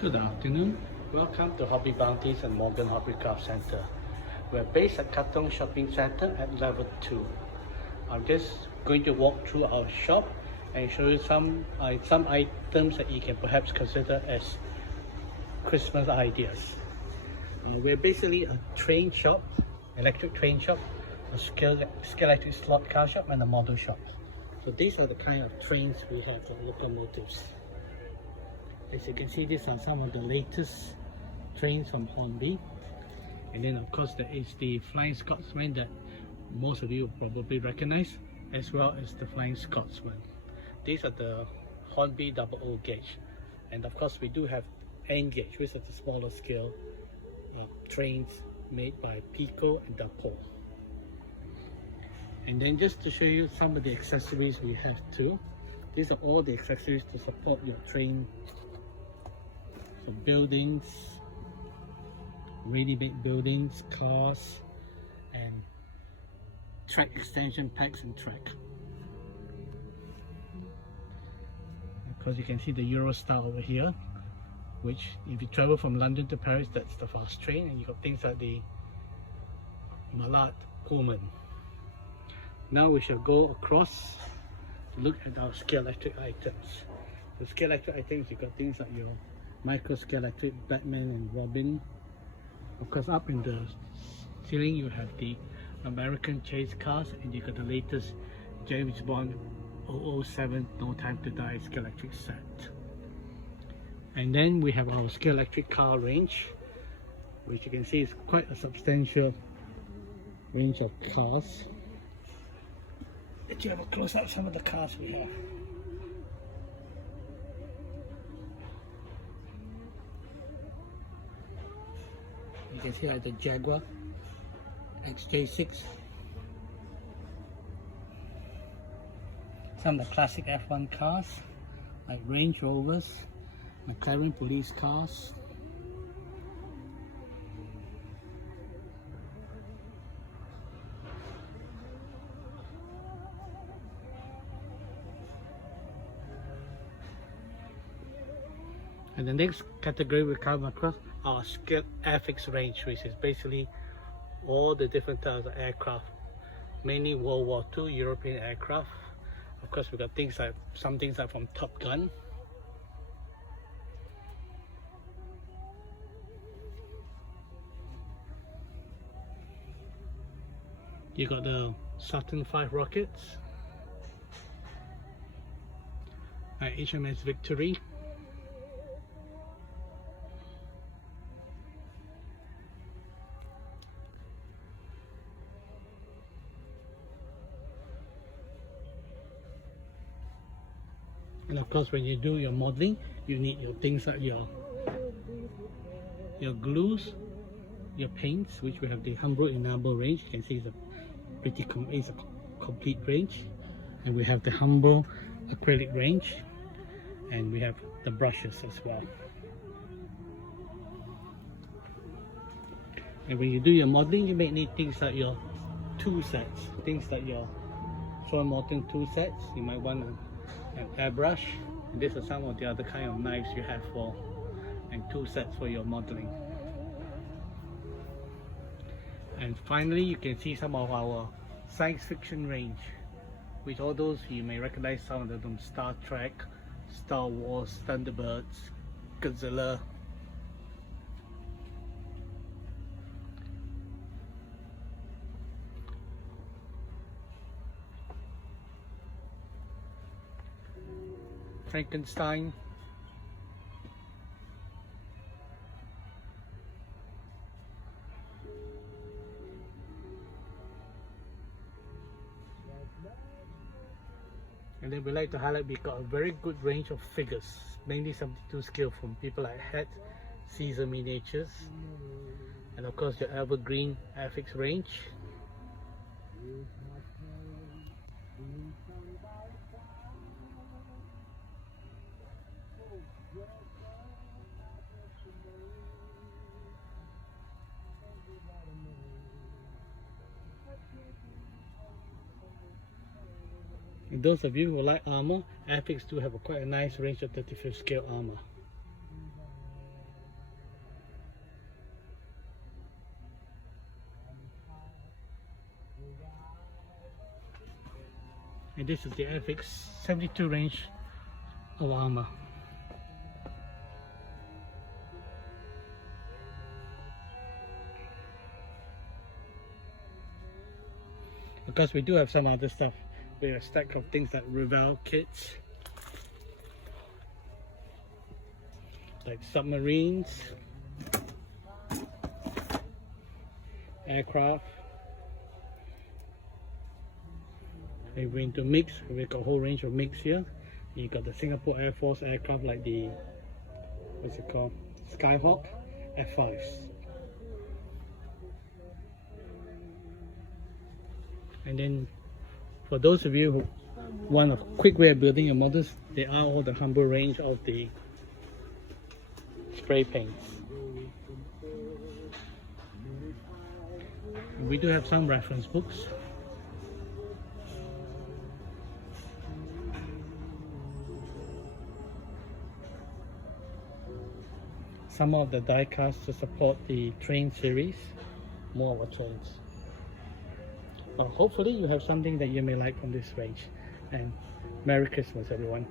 Good afternoon. Welcome to Hobby Bounties and Morgan Hobby Craft Centre. We're based at Katong Shopping Centre at level 2. I'm just going to walk through our shop and show you some items that you can perhaps consider as Christmas ideas. We're basically a train shop, electric train shop, a Scalextric slot car shop, and a model shop. So these are the kind of trains we have, the locomotives. As you can see, these are some of the latest trains from Hornby. And then of course there is the Flying Scotsman that most of you will probably recognize, as well as the Flying Scotsman. These are the Hornby double gauge. And of course we do have N gauge, which is the smaller scale trains made by Pico and Dapo. And then just to show you some of the accessories we have too. These are all the accessories to support your train. So buildings, ready-made buildings, cars, and track extension packs and track. Of course you can see the Eurostar over here, which if you travel from London to Paris, that's the fast train, and you got things like the Malad Pullman. Now we shall go across to look at our Scalextric items. The Scalextric items, you got things like your Micro Scalextric Batman and Robin. Of course, up in the ceiling you have the American chase cars, and you got the latest James Bond 007 No Time to Die Scalextric set. And then we have our Scalextric car range, which you can see is quite a substantial range of cars. Let's have a close up some of the cars we have. You can see like the Jaguar XJ6, some of the classic F1 cars like Range Rovers, McLaren police cars, and the next category we come across our Airfix range, which is basically all the different types of aircraft, mainly World War II European aircraft. Of course we got things like some things like from Top Gun. You got the Saturn V rockets, HMS Victory, and of course when you do your modeling you need your things like your glues, your paints, which we have the Humbrol enamel range. You can see it's a complete range, and we have the Humbrol acrylic range, and we have the brushes as well. And when you do your modeling you may need things like your tool sets, things like your Swann-Morton tool sets. You might want an airbrush, and these are some of the other kind of knives you have for and tool sets for your modeling. And finally you can see some of our science fiction range, which all those you may recognize some of them: Star Trek, Star Wars, Thunderbirds, Godzilla. Frankenstein. And then we like to highlight we got a very good range of figures, mainly 72 scale, from people like Het, Caesar Miniatures, and of course your evergreen Airfix range. And those of you who like armor, Airfix do have quite a nice range of 35th scale armor. And this is the Airfix 72 range of armor. Of course, we do have some other stuff. We have a stack of things like Revel kits, like submarines, aircraft. If we're into mix, we've got a whole range of mix here. You got the Singapore Air Force aircraft like the, what's it called, Skyhawk F5s. And then for those of you who want a quick way of building your models, they are all the Humbrol range of the spray paints. We do have some reference books. Some of the die casts to support the train series, more of our trains. Well, hopefully you have something that you may like from this range. And Merry Christmas, everyone.